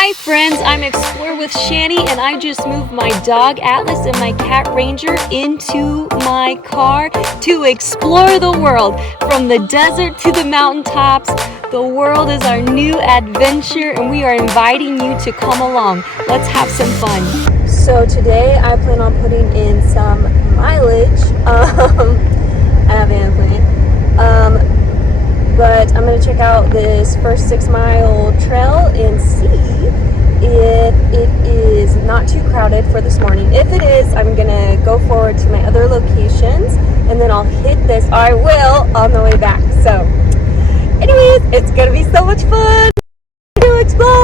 Hi friends, I'm Explore with Shani and I just moved my dog Atlas and my cat Ranger into my car to explore the world. From the desert to the mountaintops, the world is our new adventure and we are inviting you to come along. Let's have some fun. So today I plan on putting in some mileage. I have an plan. But I'm going to check out this first 6-mile trail and see if it is not too crowded for this morning. If it is, I'm going to go forward to my other locations and then I'll hit this. I will on the way back. So anyways, it's going to be so much fun to explore.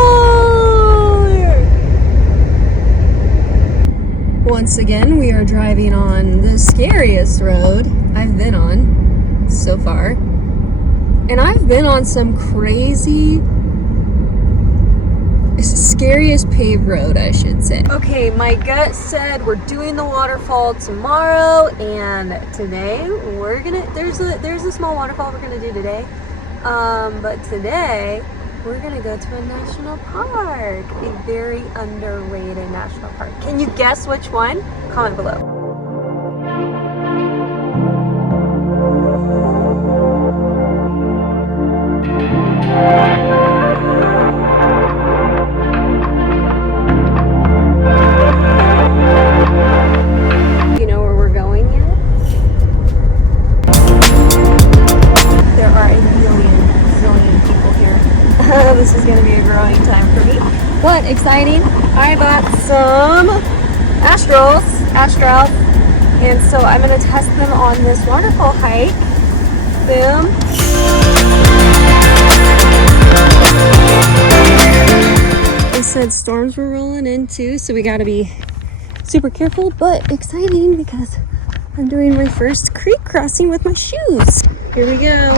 Once again, we are driving on the scariest road I've been on so far. And I've been on some crazy, scariest paved road, I should say. Okay, my gut said we're doing the waterfall tomorrow, and today we're gonna, there's a small waterfall we're gonna do today. But today we're gonna go to a national park, a very underrated national park. Can you guess which one? Comment below. You know where we're going yet? There are a zillion people here. This is going to be a growing time for me. What exciting! I bought some Astrals, and so I'm going to test them on this waterfall hike. Boom. They said storms were rolling in too, so we got to be super careful, but exciting because I'm doing my first creek crossing with my shoes. Here we go.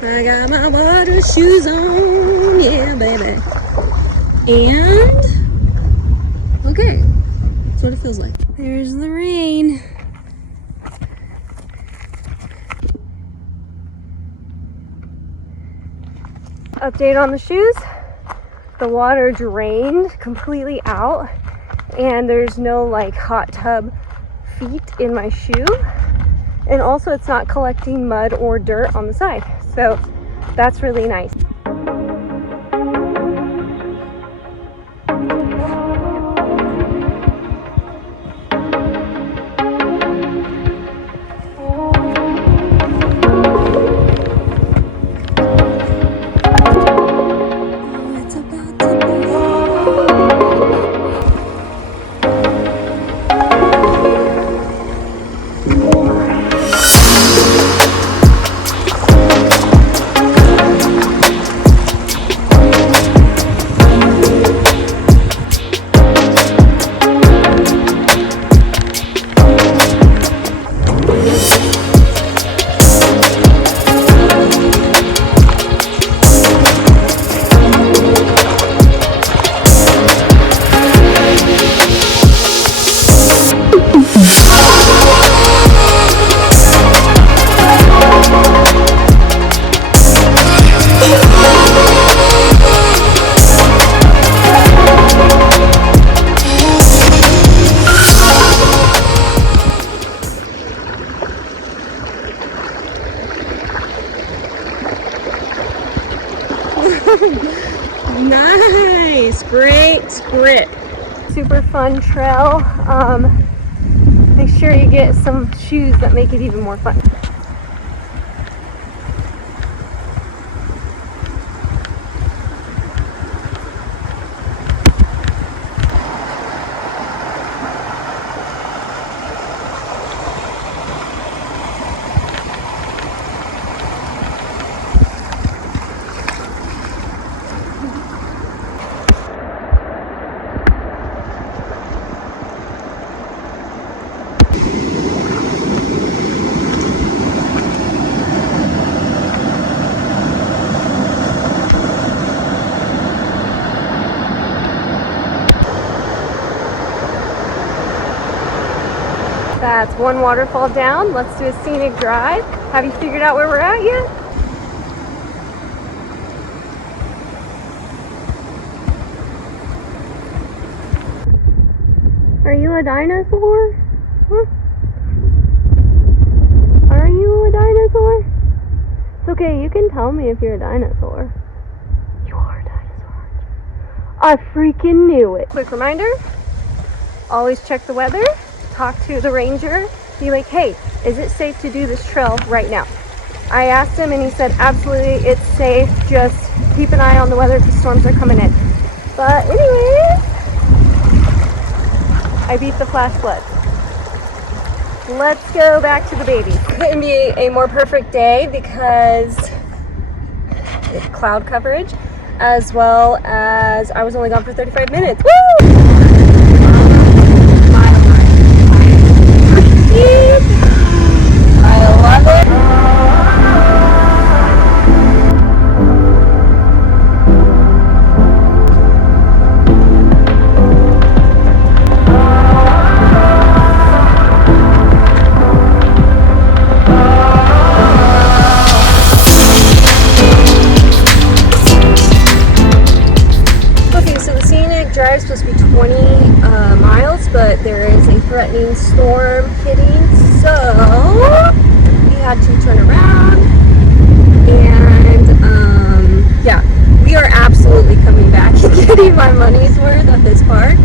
I got my water shoes on, yeah, baby. And okay, that's what it feels like. There's the rain. Update on the shoes. The water drained completely out and there's no like hot tub feet in my shoe, and also it's not collecting mud or dirt on the side, so that's really nice. Nice, great grip. Super fun trail. Make sure you get some shoes that make it even more fun. That's one waterfall down. Let's do a scenic drive. Have you figured out where we're at yet? a dinosaur? Huh? Are you a dinosaur? It's okay, you can tell me if you're a dinosaur. You are a dinosaur, aren't you? I freaking knew it. Quick reminder, always check the weather, talk to the ranger, be like, hey, is it safe to do this trail right now? I asked him and he said, absolutely, it's safe, just keep an eye on the weather because storms are coming in. But anyways, I beat the flash flood. Let's go back to the baby. Couldn't be a more perfect day because it's cloud coverage, as well as I was only gone for 35 minutes. Woo! I love it. Drive is supposed to be 20 miles, but there is a threatening storm hitting, so we had to turn around. And yeah, we are absolutely coming back and getting my money's worth at this park.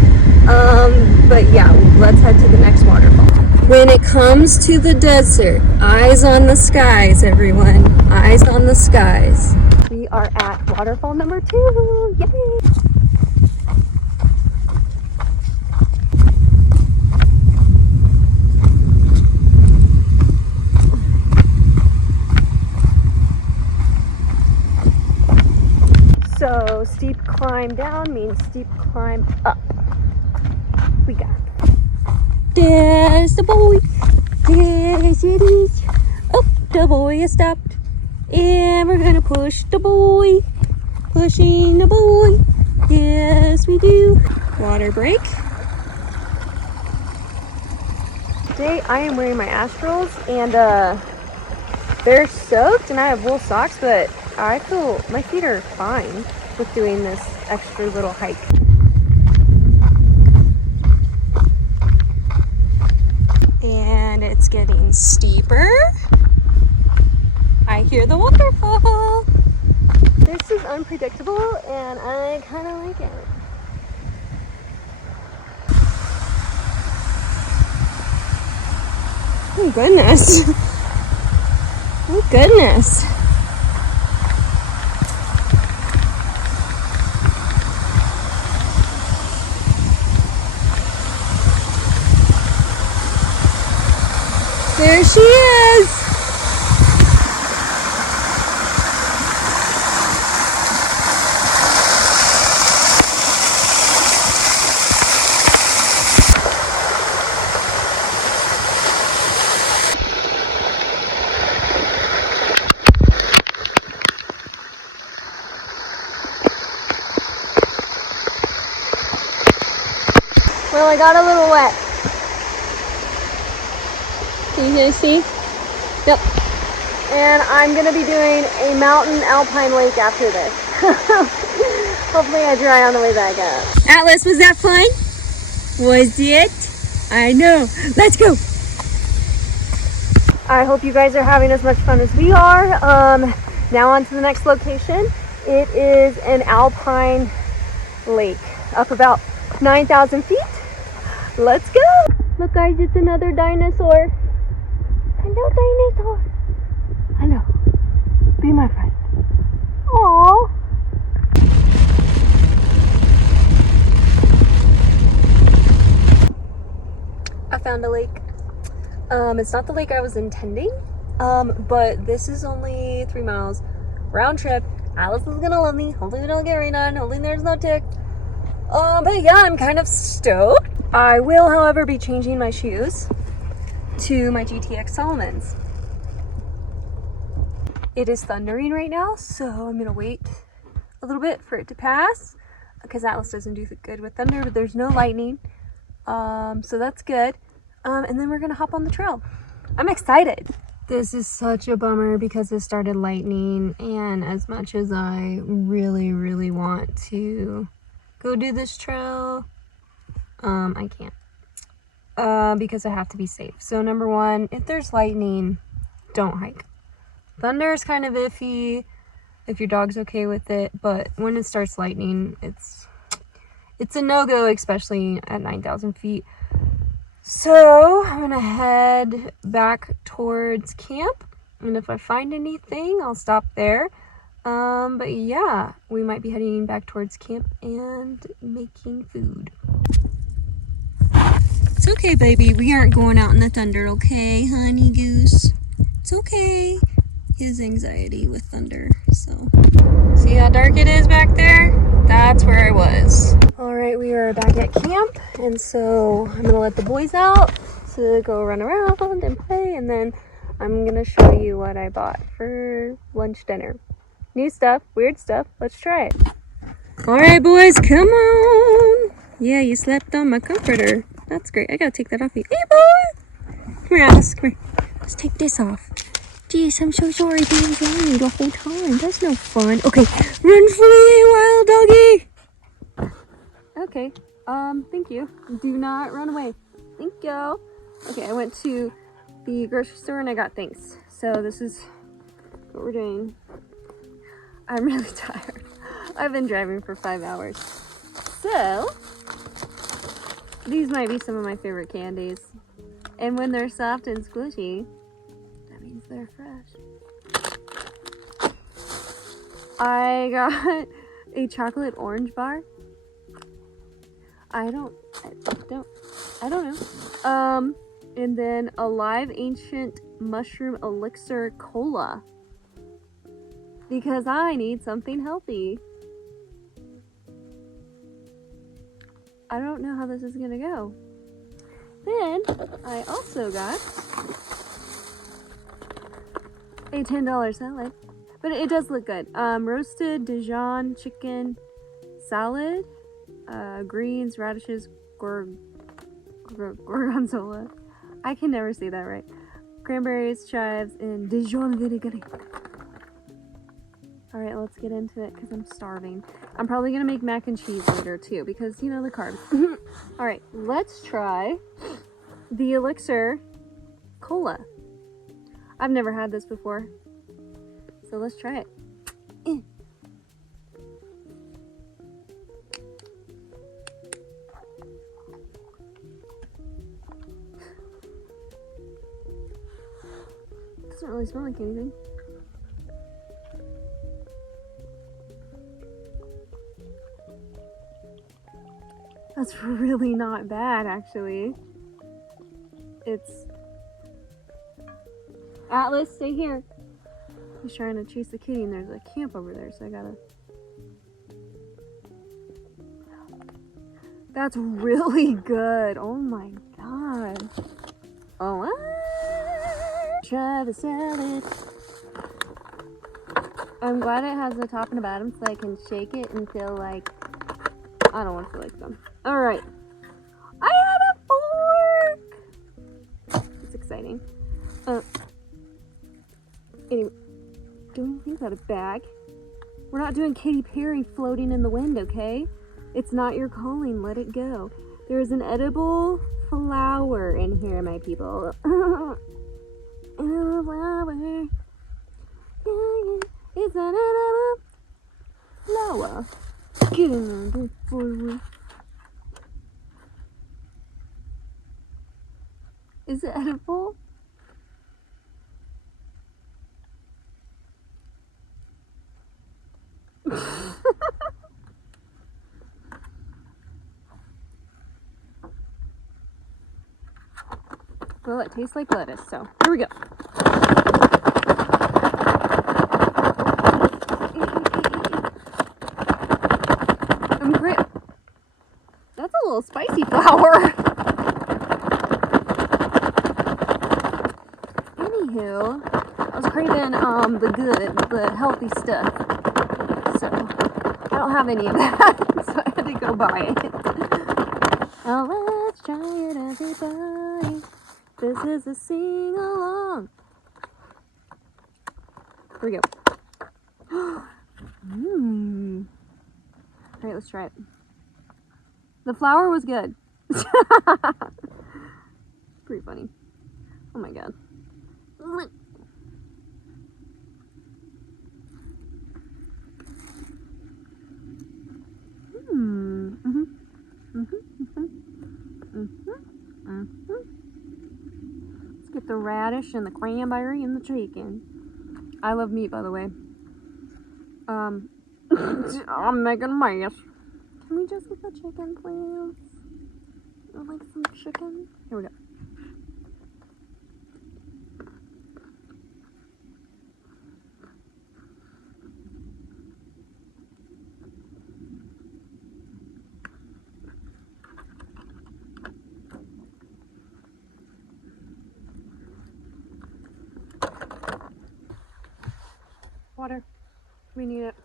But yeah, let's head to the next waterfall. When it comes to the desert, eyes on the skies, everyone. Eyes on the skies. We are at waterfall number 2. Yay! So steep climb down means steep climb up. We got it. There's the boy. There's it is. Oh, the boy has stopped. And we're gonna push the boy. Pushing the boy. Yes, we do. Water break. Today I am wearing my Astrals and they're soaked and I have wool socks, but I feel my feet are fine with doing this extra little hike. And it's getting steeper. I hear the waterfall. This is unpredictable and I kind of like it. Oh goodness. Oh goodness. There she is. Well, I got a little wet. Can you guys see? Yep. And I'm gonna be doing a mountain alpine lake after this. Hopefully I dry on the way back up. Atlas, was that fun? Was it? I know. Let's go. I hope you guys are having as much fun as we are. Now on to the next location. It is an alpine lake up about 9,000 feet. Let's go. Look guys, it's another dinosaur. Hello dinosaur. Hello. Be my friend. Aww. I found a lake. It's not the lake I was intending, but this is only 3 miles round trip. Alice is gonna love me. Hopefully we don't get rain on. Hopefully there's no tick. But yeah, I'm kind of stoked. I will, however, be changing my shoes to my GTX Salomons. It is thundering right now, so I'm gonna wait a little bit for it to pass because Atlas doesn't do good with thunder, but there's no lightning. So that's good. And then we're gonna hop on the trail. I'm excited. This is such a bummer because it started lightning, and as much as I really, really want to go do this trail, I can't. because I have to be safe. So number one, if there's lightning, don't hike. Thunder is kind of iffy if your dog's okay with it, but when it starts lightning, it's a no-go, especially at 9,000 feet. So I'm gonna head back towards camp, and if I find anything, I'll stop there. But yeah, we might be heading back towards camp and making food. It's okay, baby. We aren't going out in the thunder, okay, honey goose? It's okay. His anxiety with thunder, so. See how dark it is back there? That's where I was. All right, we are back at camp, and so I'm gonna let the boys out to go run around and play, and then I'm gonna show you what I bought for lunch dinner. New stuff, weird stuff. Let's try it. All right, boys, come on. Yeah, you slept on my comforter. That's great. I gotta take that off you. Hey, boy. Come here, Alice. Come here. Let's take this off. Jeez, I'm so sorry being on you the whole time. That's no fun. Okay, run free, wild doggy. Okay, thank you. Do not run away. Thank you. Okay, I went to the grocery store and I got things. So this is what we're doing. I'm really tired. I've been driving for 5 hours. So, these might be some of my favorite candies. And when they're soft and squishy, that means they're fresh. I got a chocolate orange bar. I don't know. And then a live ancient mushroom elixir cola. Because I need something healthy. I don't know how this is gonna go. Then I also got a $10 salad. But it does look good. Roasted Dijon chicken salad, greens, radishes, gorgonzola. I can never say that right. Cranberries, chives, and Dijon vinegar. Alright, let's get into it because I'm starving. I'm probably going to make mac and cheese later too because, you know, the carbs. Alright, let's try the Elixir Cola. I've never had this before. So let's try it. Doesn't really smell like anything. That's really not bad, actually. It's... Atlas, stay here. He's trying to chase the kitty and there's a camp over there, so I gotta... That's really good. Oh my god. Oh, try the salad. I'm glad it has the top and the bottom so I can shake it and feel like... I don't want to feel like them. Alright. I had a fork! It's exciting. Anyway. Doing things out of bag. We're not doing Katy Perry floating in the wind, okay? It's not your calling. Let it go. There is an edible flower in here, my people. Edible flower. It's an edible flower. Get in there, forward. Is it edible? Well, it tastes like lettuce, so here we go. Great. That's a little spicy flour. Anywho, I was craving the healthy stuff. So I don't have any of that, so I had to go buy it. Oh, let's try it, everybody. This is a sing-along. Here we go. Mmm. Alright, let's try it. The flour was good. Pretty funny. Oh my god. Let's get the radish and the cranberry and the chicken. I love meat, by the way. I'm making a mess. Can we just get the chicken, please? I'd like some chicken. Here we go. Water. We need it.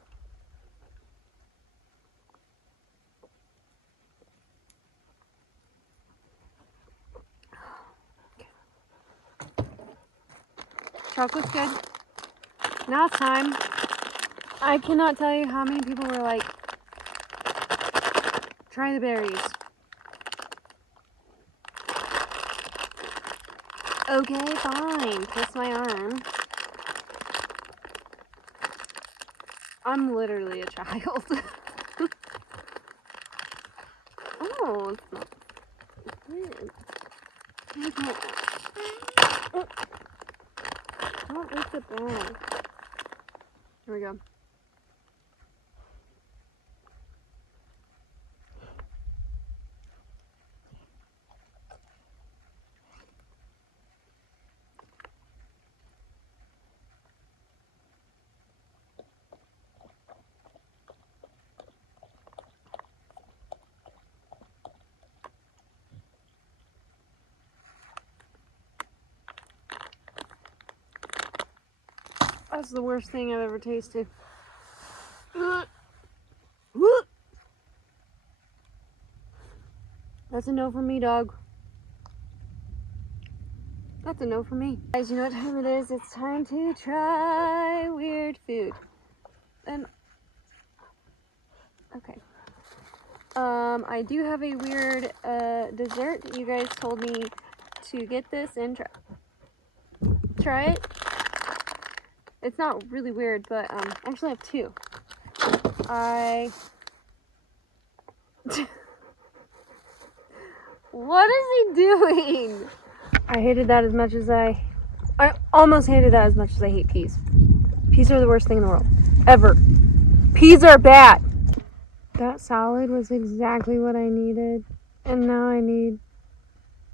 Chocolate's good. Now it's time. I cannot tell you how many people were like, try the berries. Okay, fine. Twist my arm. I'm literally a child. Oh, it's not good. Don't lick the bag. Here we go. That's the worst thing I've ever tasted. That's a no for me, dog. That's a no for me. Guys, you know what time it is? It's time to try weird food. And okay. I do have a weird dessert. You guys told me to get this and try it. It's not really weird, but I actually have two. What is he doing? I hated that as much as I almost hated that as much as I hate peas. Peas are the worst thing in the world. Ever. Peas are bad. That salad was exactly what I needed. And now I need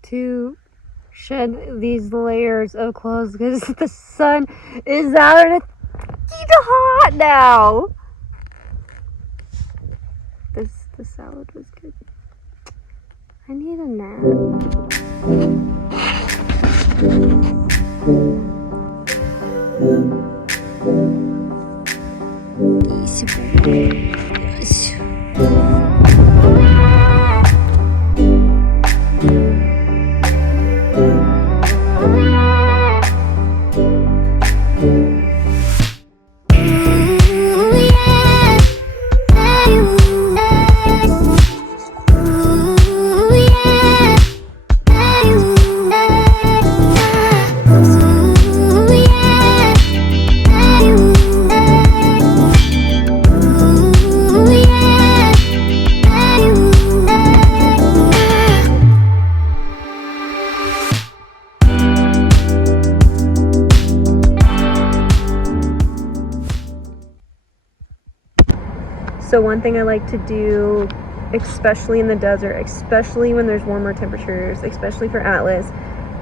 to shed these layers of clothes because the sun is out and it's hot now. The salad was good. I need a nap. So one thing I like to do, especially in the desert, especially when there's warmer temperatures, especially for Atlas,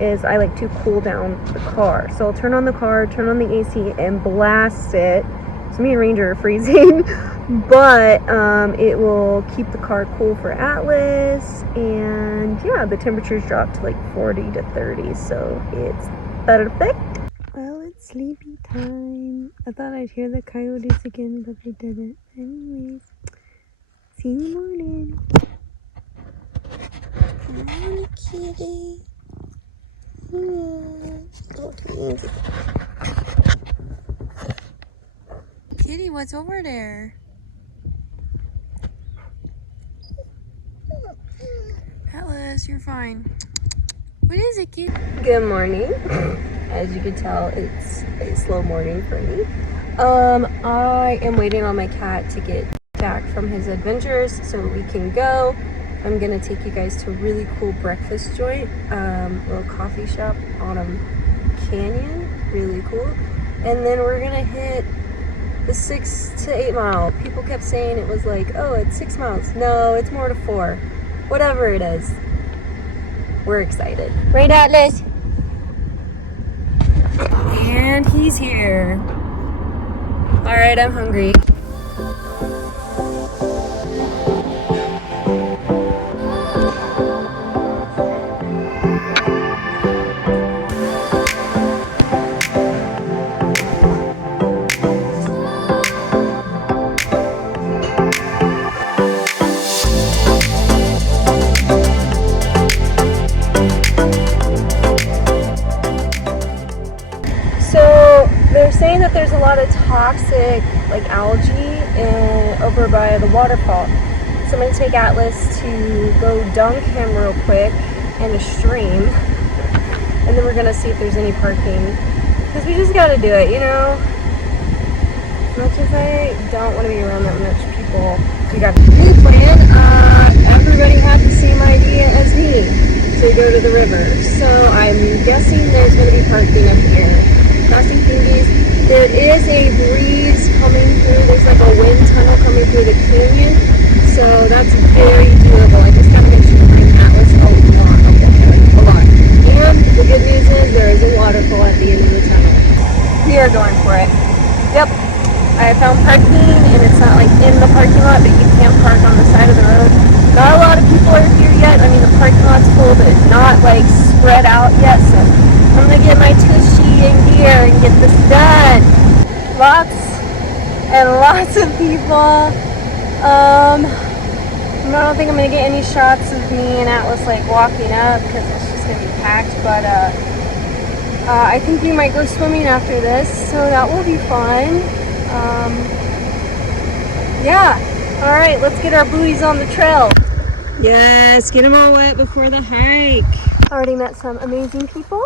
is I like to cool down the car. So I'll turn on the car, turn on the AC, and blast it. So me and Ranger are freezing, but it will keep the car cool for Atlas. And yeah, the temperatures drop to like 40 to 30, so it's perfect. Well, it's sleepy time. I thought I'd hear the coyotes again, but I didn't. Anyways, see you in the morning. Come on, kitty. Oh, kitty, what's over there? Atlas, you're fine. What is it, kid? Good morning. As you can tell, it's a slow morning for me. I am waiting on my cat to get back from his adventures so we can go. I'm gonna take you guys to a really cool breakfast joint, little coffee shop, Autumn Canyon, really cool. And then we're gonna hit the 6 to 8 mile. People kept saying it was like, oh, it's 6 miles. No, it's more to 4. Whatever it is. We're excited. Right, Atlas? And he's here. All right, I'm hungry. So they're saying that there's a lot of toxic like algae over by the waterfall. So I'm gonna take Atlas to go dunk him real quick in a stream, and then we're gonna see if there's any parking, because we just gotta do it, you know. As much as I don't want to be around that much people, we got a new plan. Everybody had the same idea as me to go to the river, so I'm guessing there's gonna be parking up here. Crossing thingies. There is a breeze coming through. There's like a wind tunnel coming through the canyon, so that's very doable. I just gotta make sure to bring Atlas a lot of water, a lot. And the good news is there is a waterfall at the end of the tunnel. We are going for it. Yep, I found parking, and it's not like in the parking lot, but you can't park on the side of the road. Not a lot of people are here yet. I mean, the parking lot's full, but it's not like spread out yet. So I'm gonna get my tushy in gear and get this done. Lots and lots of people. I don't think I'm gonna get any shots of me and Atlas like walking up because it's just gonna be packed. But I think we might go swimming after this, so that will be fun. Yeah. All right, let's get our booties on the trail. Yes, get them all wet before the hike. Already met some amazing people.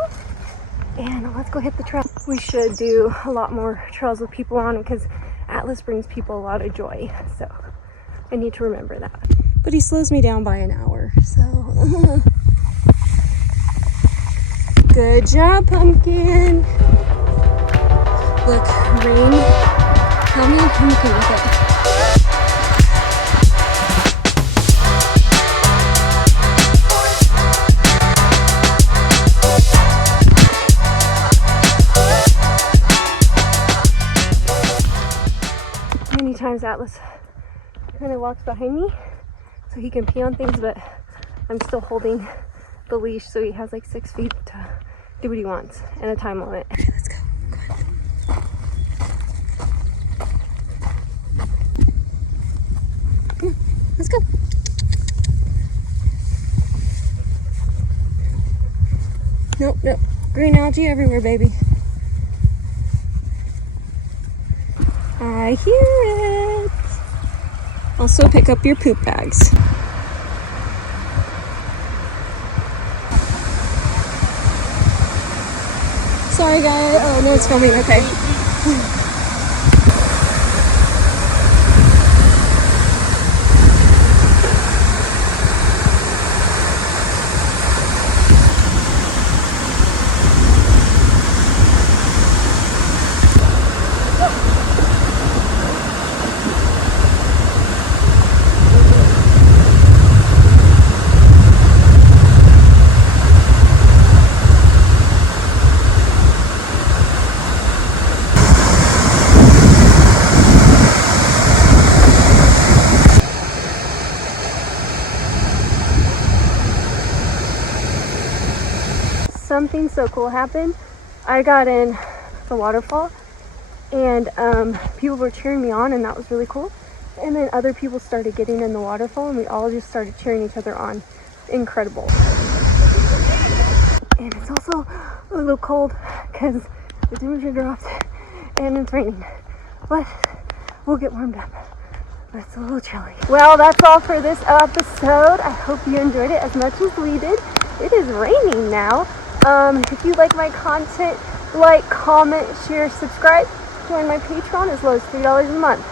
And let's go hit the trail. We should do a lot more trails with people on it because Atlas brings people a lot of joy. So I need to remember that. But he slows me down by an hour. So good job, Pumpkin. Look, rain coming. I'm okay with it. Many times Atlas kind of walks behind me so he can pee on things, but I'm still holding the leash so he has like 6 feet to do what he wants and a time limit. Okay, let's go. Come on, let's go. Nope, nope. Green algae everywhere, baby. I hear it. Also pick up your poop bags. Sorry guys. Oh no, it's filming. Okay. Something so cool happened. I got in the waterfall and people were cheering me on, and that was really cool. And then other people started getting in the waterfall and we all just started cheering each other on. Incredible. And it's also a little cold because the temperature dropped and it's raining, but we'll get warmed up. It's a little chilly. Well, that's all for this episode. I hope you enjoyed it as much as we did. It is raining now. If you like my content, like, comment, share, subscribe. Join my Patreon as low as $3 a month.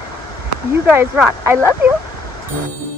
You guys rock. I love you.